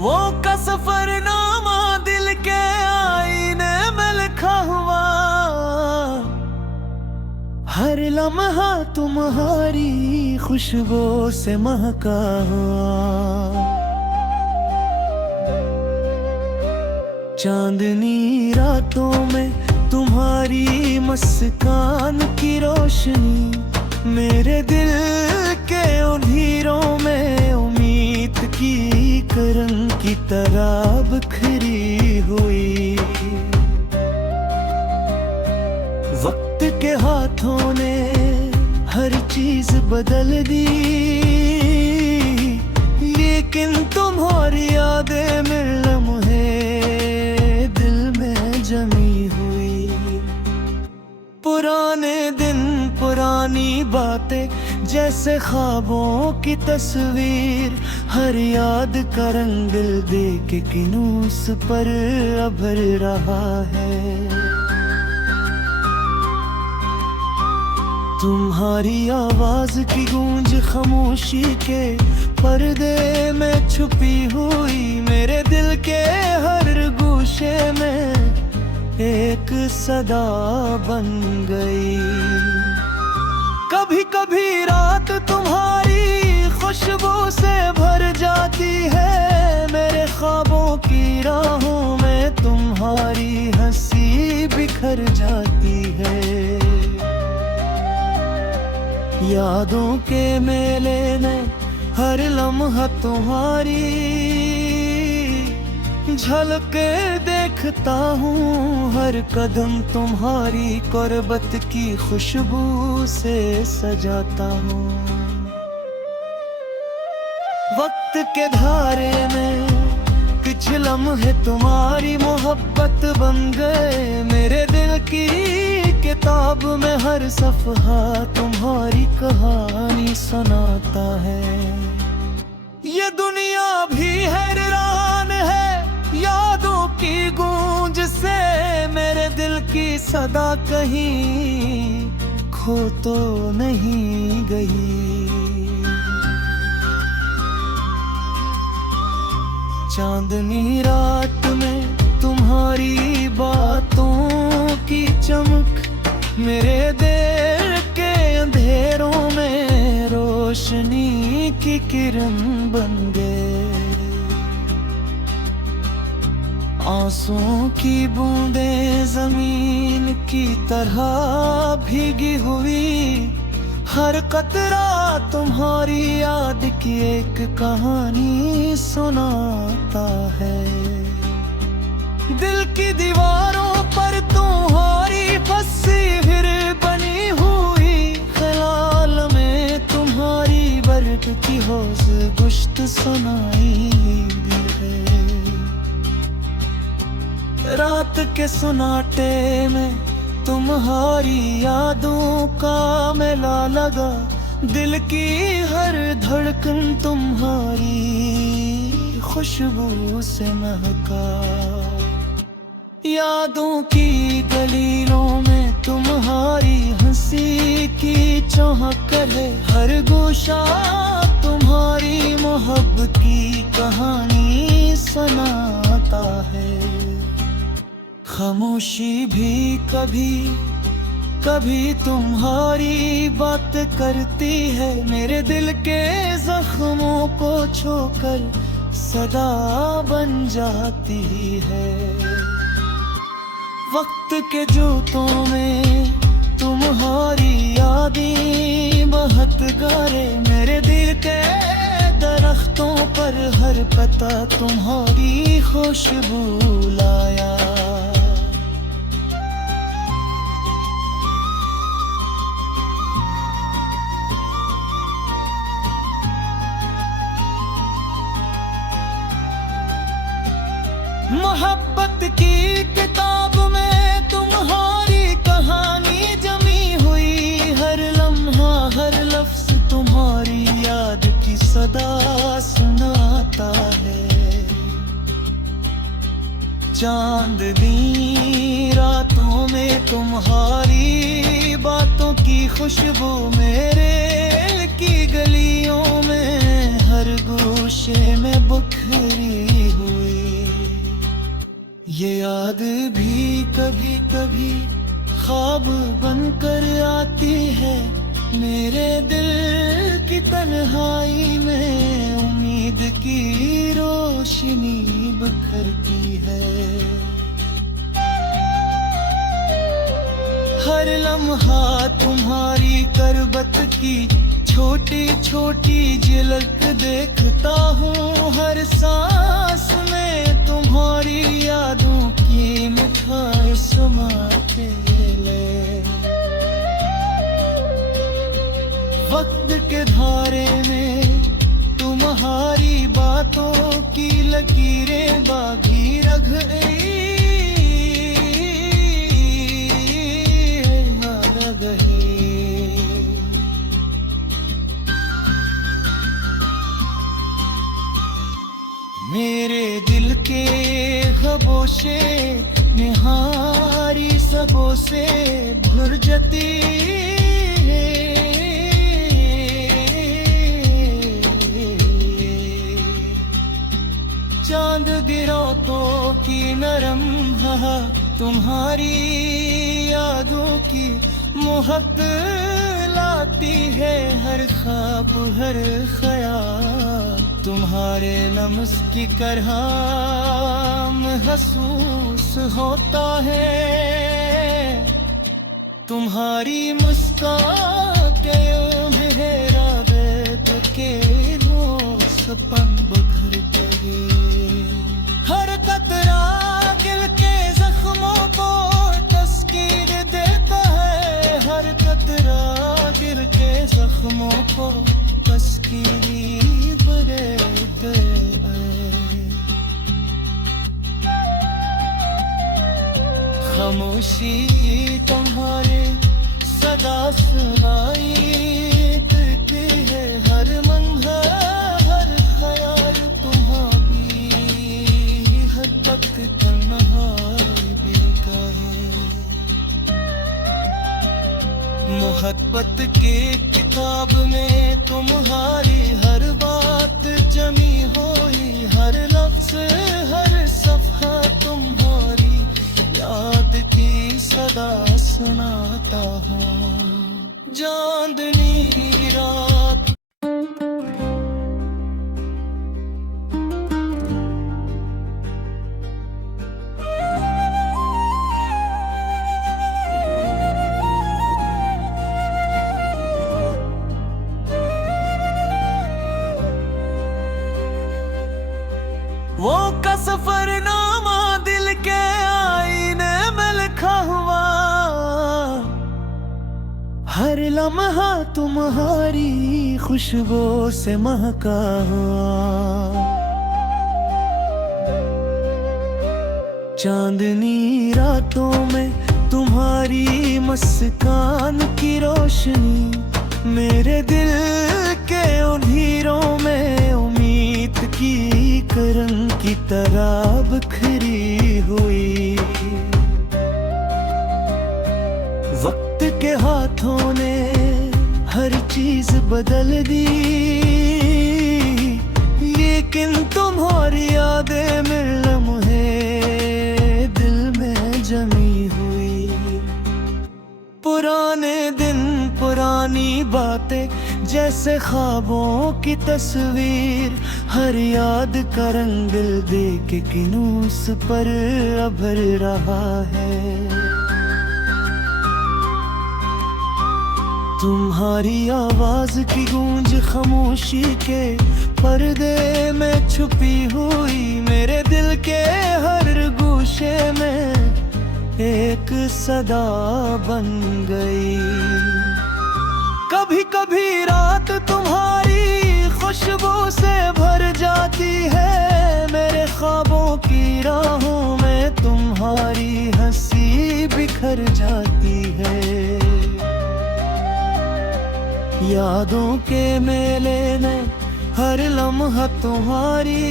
वो का सफरनामा दिल के आईने में लिखा हुआ, हर लम्हा तुम्हारी खुशबू से महका हुआ। चांदनी रातों में तुम्हारी मुस्कान की रोशनी मेरे दिल के अंधेरों में उम्मीद की किरण की तरह बिखरी हुई। वक्त के हाथों ने हर चीज बदल दी, लेकिन तुम्हारी यादें मेरे लम्हे दिल में जमी हुई। पुराने दिन पुरानी बातें जैसे ख्वाबों की तस्वीर, हर याद का रंग दिल दे के किनूस पर अभर रहा है। तुम्हारी आवाज की गूंज खामोशी के पर्दे में छुपी हुई, मेरे दिल के हर गोशे में एक सदा बन गई। कभी कभी रात तुम्हारी खुशबू से भर जाती है, मेरे ख्वाबों की राहों में तुम्हारी हंसी बिखर जाती है। यादों के मेले में हर लम्हा तुम्हारी झलके देखता हूँ, हर कदम तुम्हारी कुर्बत की खुशबू से सजाता हूँ। वक्त के धारे में कुछ लम्हे तुम्हारी मोहब्बत बन गए, मेरे दिल की किताब में हर सफ़हा तुम्हारी कहानी सुनाता है। ये दुनिया भी हैरान है यादों की गूंज से, मेरे दिल की सदा कहीं खो तो नहीं गई। चांदनी रात में तुम्हारी बातों की चमक मेरे दिल के अंधेरों में रोशनी की किरण बन गए। आंसुओं की बूंदें जमीन की तरह भीगी हुई, हर कतरा तुम्हारी याद की एक कहानी सुनाता है। दिल की दीवारों पर तुम्हारी तस्वीर बनी हुई, ख्याल में तुम्हारी बर्फ की होश गुश्त सुनाई है। रात के सुनाटे में तुम्हारी यादों का मेला लगा, दिल की हर धड़कन तुम्हारी खुशबू से महका। यादों की गलियों में तुम्हारी हंसी की चहक है, हर गोशा तुम्हारी मोहब्बत की कहानी सुनाता है। खामोशी भी कभी कभी तुम्हारी बात करती है, मेरे दिल के जख्मों को छूकर सदा बन जाती है। वक्त के जूतों में तुम्हारी यादें बहत गारे, मेरे दिल के दरख्तों पर हर पत्ता तुम्हारी खुशबू लाया। मोहब्बत की किताब में तुम्हारी कहानी जमी हुई, हर लम्हा हर लफ्ज तुम्हारी याद की सदा सुनाता है। चांदनी रातों में तुम्हारी बातों की खुशबू मेरे की गलियों में हर गोशे में बिखरी रोशनी बिखरती है। हर लम्हा तुम्हारी करबत की छोटी छोटी झलक देखता हूँ। हर सांस में तुम्हारी यादों की मिठाई समाते ले। वक्त के धारे में तुम्हारी बातों की लकीरें बागी रख गई। मेरे दिल के खबोशे निहारी सबों से भर जाती है। चांद गिरातों की नरम हवा तुम्हारी यादों की महक लाती है। हर ख्वाब हर ख्याल तुम्हारे लम्स की तरह महसूस होता है। तुम्हारी मुस्कान के मेरा बेत के रोसपन बखर गए। हर कतरा दिल के जख्मों को तस्कीर देता है। हर कतरा दिल के जख्मों को तस्कीर खामोशी तुम्हारे सदा सुनाई देती है। हर मंज़र हर ख्याल तुम्हारी हर वक्त तन्हाई बीता है। मोहब्बत के किताब में तुम्हारी हर बात जमी हुई। हर लफ्ज़ हर सफ़ा तुम्हारी याद की सदा सुनाता हूँ। चांदनी रात वो का सफरनामा दिल के आईने में लिखा हुआ। हर लम्हा तुम्हारी खुशबू से महका हुआ। चांदनी रातों में तुम्हारी मुस्कान की रोशनी मेरे दिल के अंधेरों में उम्मीद की किरण की तरह बिखरी हुई। वक्त के हाथों ने हर चीज बदल दी, लेकिन तुम्हारी यादें मेरे लम्हे दिल में जमी हुई। पुराने दिन पुरानी बातें जैसे ख्वाबों की तस्वीर, हर याद का रंग दिल दे के किनूस पर अभर रहा है। तुम्हारी आवाज की गूंज खामोशी के पर्दे में छुपी हुई, मेरे दिल के हर गोशे में एक सदा बन गई। कभी कभी रात तुम्हारी खुशबू से भर जाती है, मेरे ख्वाबों की राहों में तुम्हारी हंसी बिखर जाती है। यादों के मेले में हर लम्हा तुम्हारी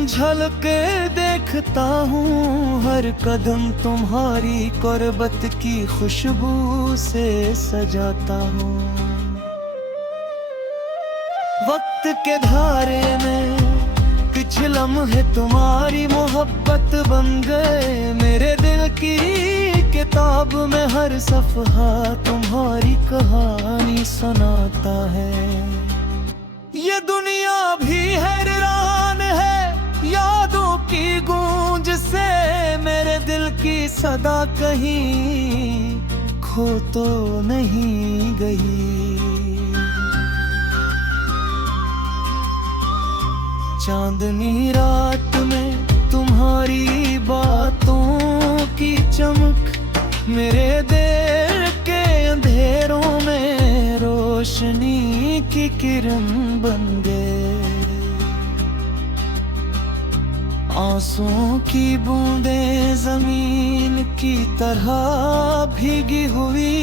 झलक देखता हूँ, हर कदम तुम्हारी कुर्बत की खुशबू से सजाता हूँ। वक्त के धारे में कुछ लम्हे तुम्हारी मोहब्बत बन गए, मेरे दिल की किताब में हर सफ़हा तुम्हारी कहानी सुनाता है। ये दुनिया भी है से मेरे दिल की सदा कहीं खो तो नहीं गई। चांदनी रात में तुम्हारी बातों की चमक मेरे दिल के अंधेरों में रोशनी की किरण बन गए। आंसुओं की बूंदें जमीन की तरह भीगी हुई,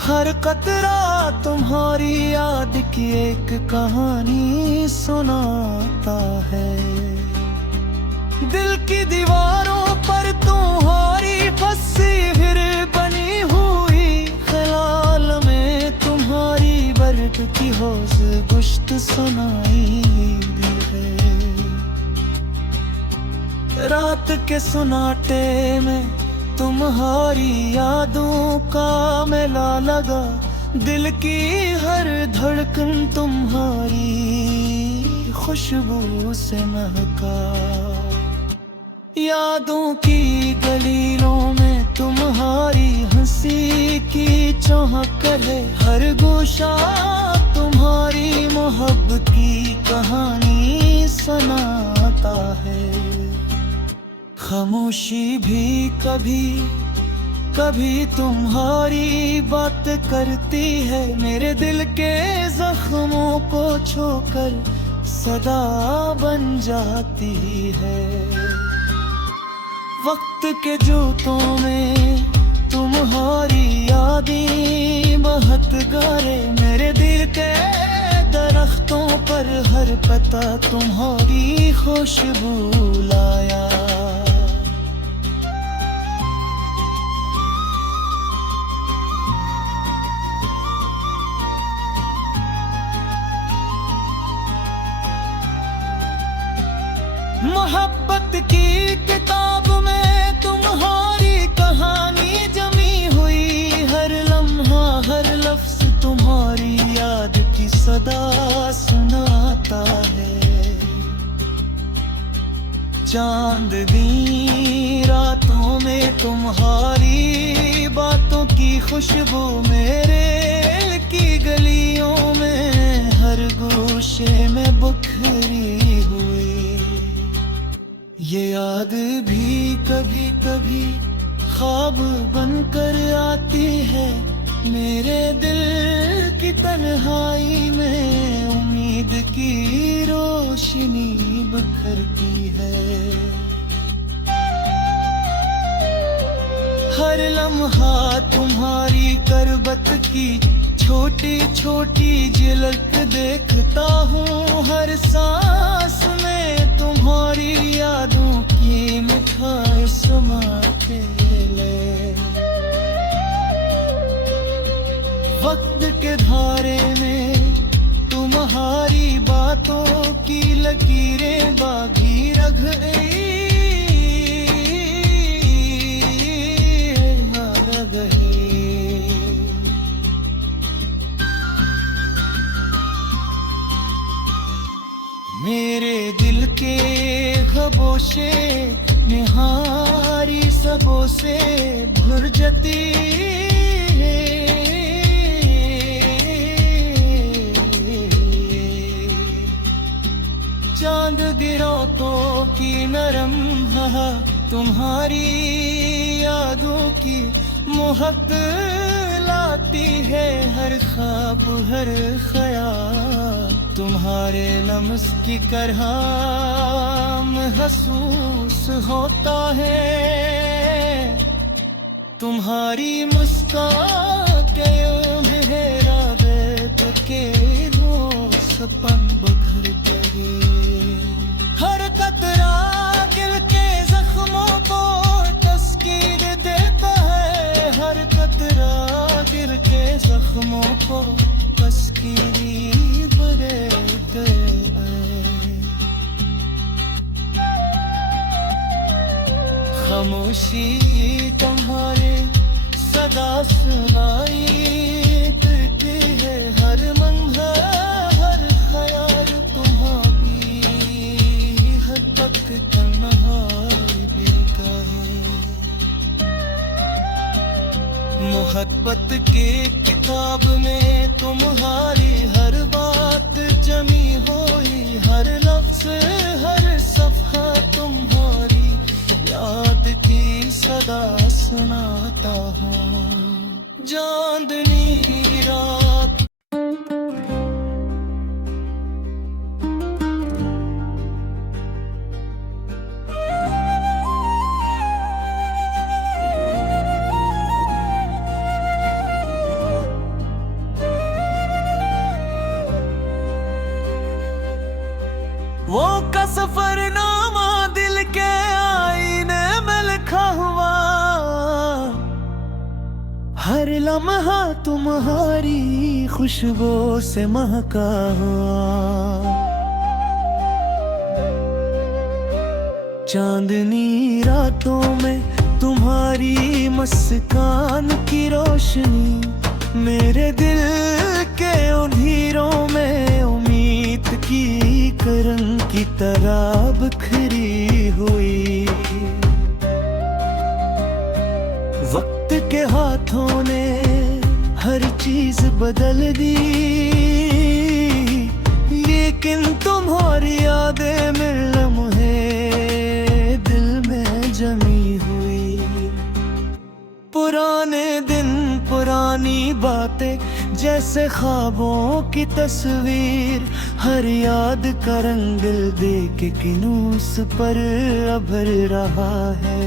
हर कतरा तुम्हारी याद की एक कहानी सुनाता है। दिल की दीवारों पर तुम्हारी तस्वीर बनी हुई, ख्याल में तुम्हारी बर्फ की होश गुश्त सुनाई दी है। रात के सुनाटे में तुम्हारी यादों का मेला लगा, दिल की हर धड़कन तुम्हारी खुशबू से महका। यादों की गलियों में तुम्हारी हंसी की चहक है, हर गोशा तुम्हारी मोहब्बत की कहानी सुनाता है। खामोशी भी कभी कभी तुम्हारी बात करती है, मेरे दिल के जख्मों को छूकर सदा बन जाती है। वक्त के जूतों में तुम्हारी यादें महक गारे, मेरे दिल के दरख्तों पर हर पत्ता तुम्हारी खुशबू लाया। मोहब्बत की किताब में तुम्हारी कहानी जमी हुई, हर लम्हा हर लफ्ज तुम्हारी याद की सदा सुनाता है। चांदनी रातों में तुम्हारी बातों की खुशबू मेरे दिल की गलियों में हर गोशे में बिखरी हुई। ये याद भी कभी कभी ख्वाब बनकर आती है, मेरे दिल की तन्हाई में उम्मीद की रोशनी बिखरती है। हर लम्हा तुम्हारी करबत की छोटी छोटी झलक देखता हूँ, हर सांस में तुम्हारी यादों की मिठाई समाते ले। वक्त के धारे में तुम्हारी बातों की लकीरें बागी रख गई। मेरे दिल के खबोशे निहारी सबों से भर जाती है। चांद गिरातों की नरम हवा तुम्हारी यादों की मोहक लाती है, हर ख्वाब हर ख्याल तुम्हारे लम्स की तरह महसूस होता है। तुम्हारी मुस्कान के मेरा बैठ के सपन बखर गए। हर कतरा दिल के जख्मों को तस्कीर देता है, हर कतरा दिल के जख्मों को तस्कीर देते हैं। खामोशी तुम्हारे सदा सुनाई देती है, हर मंजर हर ख्याल तुम्हारी हद तक तन्हाई भी। मोहब्बत के किताब में तुम्हारी हर बात जमी हुई, हर लफ्ज हर सफ़ा तुम्हारी याद की सदा सुनाता हूँ। चांदनी रात वो का सफरनामा दिल के आईने में लिखा हुआ, हर लम्हा तुम्हारी खुशबू से महका हुआ। चांदनी रातों में तुम्हारी मुस्कान की रोशनी मेरे दिल के अंधेरों में उम्मीद की किरण की तरह बिखरी हुई। वक्त के हाथों ने हर चीज बदल दी, लेकिन तुम्हारी यादें में लम्हे दिल में जमी हुई। पुराने दिन पुरानी बातें जैसे ख्वाबों की तस्वीर, हर याद का रंग दिल दे के किनूस पर अभर रहा है।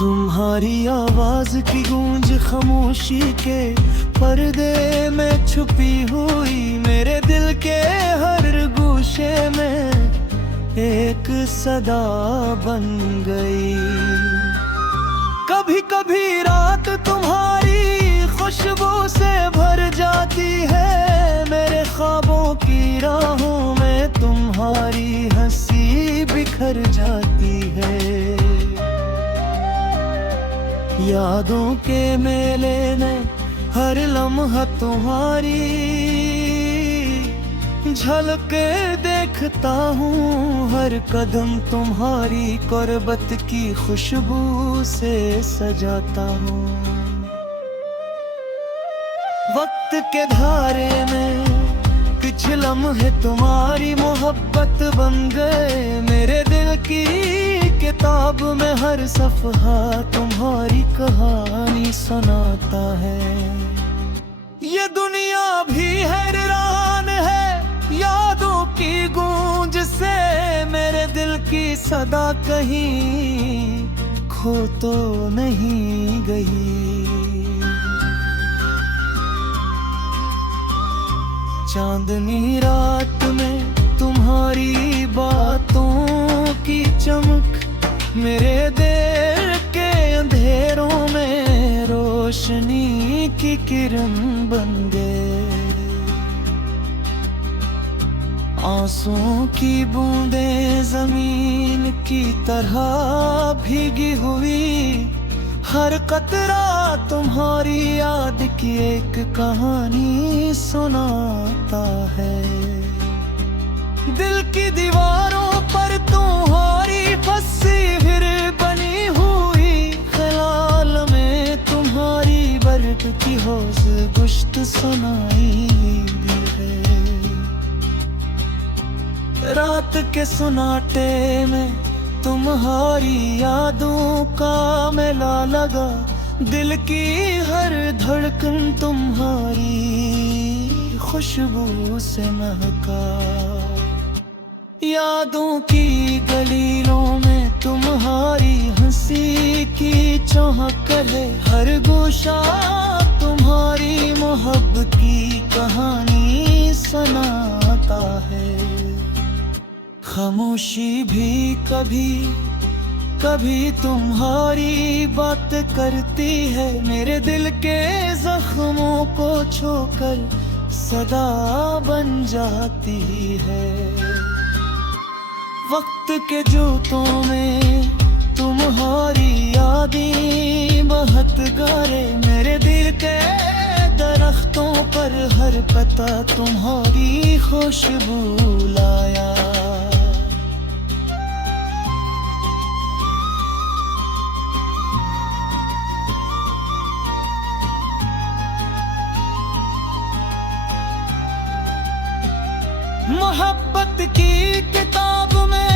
तुम्हारी आवाज की गूंज खामोशी के पर्दे में छुपी हुई, मेरे दिल के हर गोशे में एक सदा बन गई। कभी कभी रात तुम्हारी खुशबू से भर जाती है, मेरे ख्वाबों की राहों में तुम्हारी हंसी बिखर जाती है। यादों के मेले में हर लम्हा तुम्हारी झलक देखता हूँ, हर कदम तुम्हारी कुर्बत की खुशबू से सजाता हूँ। वक्त के धारे में कुछ लम्हे तुम्हारी मोहब्बत बन गए, मेरे दिल की किताब में हर सफ़हा तुम्हारी कहानी सुनाता है। ये दुनिया भी हैरान है यादों की गूंज से, मेरे दिल की सदा कहीं खो तो नहीं गई। चांदनी रात में तुम्हारी बातों की चमक मेरे दिल के अंधेरों में रोशनी की किरण बन गए। आंसुओं की बूंदें जमीन की तरह भीगी हुई, हर कतरा तुम्हारी याद की एक कहानी सुनाता है। दिल की दीवारों पर तुम्हारी तस्वीर बनी हुई, ख्याल में तुम्हारी बर्फ की होश गुश्त सुनाई दी है। रात के सुनाटे में तुम्हारी यादों का मेला लगा, दिल की हर धड़कन तुम्हारी खुशबू से महका। यादों की गलियों में तुम्हारी हंसी की चहक है, हर गोशा तुम्हारी मोहब्बत की कहानी सुनाता है। खामोशी भी कभी कभी तुम्हारी बात करती है, मेरे दिल के जख्मों को छूकर सदा बन जाती है। वक्त के जूतों में तुम्हारी यादें बहत गारे, मेरे दिल के दरख्तों पर हर पता तुम्हारी खुशबू लाया। मोहब्बत की किताब में